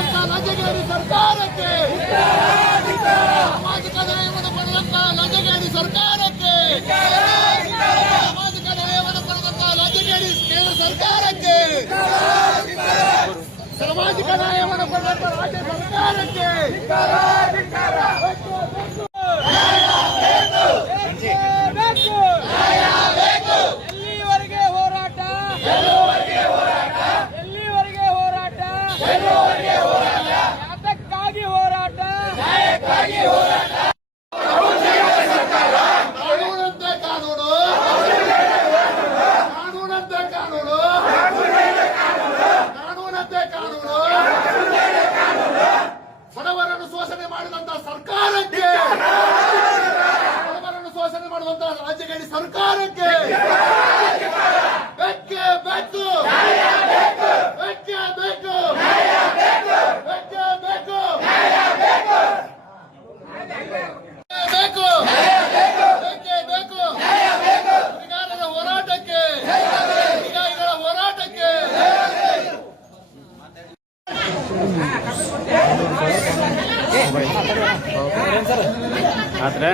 ಪಡೆದಂತ ಲಂಚಗೇಡಿ ಸರ್ಕಾರಕ್ಕೆ, ಸಾಮಾಜಿಕ ನ್ಯಾಯವನ್ನು ಪಡೆದಂತ ಲಂಚಗೇಡಿ ಸರ್ಕಾರಕ್ಕೆ, ಸಾಮಾಜಿಕ ನ್ಯಾಯವನ್ನು ಪಡೆದಂತ ಲಂಚಗೇಡಿ ಕೇಂದ್ರ ಸರ್ಕಾರಕ್ಕೆ, ಸಾಮಾಜಿಕ ನ್ಯಾಯವನ್ನು ಪಡೆದಂತ ರಾಜ್ಯ ಸರ್ಕಾರಕ್ಕೆ ಎಲ್ಲಿವರೆಗೆ ಹೋರಾಟ, ಎಲ್ಲಿವರೆಗೆ ಹೋರಾಟ, ಯಾತಕ್ಕಾಗಿ ಹೋರಾಟ, ಕಾನೂನಂತೆ ಕಾನೂನು, ಕಾನೂನಂತೆ ಕಾನೂನು, ಕಾನೂನಂತೆ ಕಾನೂನು, ಬಡವರನ್ನು ಶೋಷಣೆ ಮಾಡಿದಂತ ಸರ್ಕಾರಕ್ಕೆ, ಬಡವರನ್ನು ಶೋಷಣೆ ಮಾಡುವಂತ ರಾಜ್ಯಗೇಡಿ ಸರ್ಕಾರಕ್ಕೆ ಬೆಕ್ಕೆ ಬೇಕು, ಬೆಕ್ಕೆ ಬೇಕು, ಬೆಕ್ಕೆ ಬೇಕು, ಬೇಕು, ಬೆಕ್ಕೆ ಬೇಕು, ಹುಡುಗಾರರ ಹೋರಾಟಕ್ಕೆ, ಹುಡುಗಾಯಿಗಳ ಹೋರಾಟಕ್ಕೆ ಆದ್ರೆ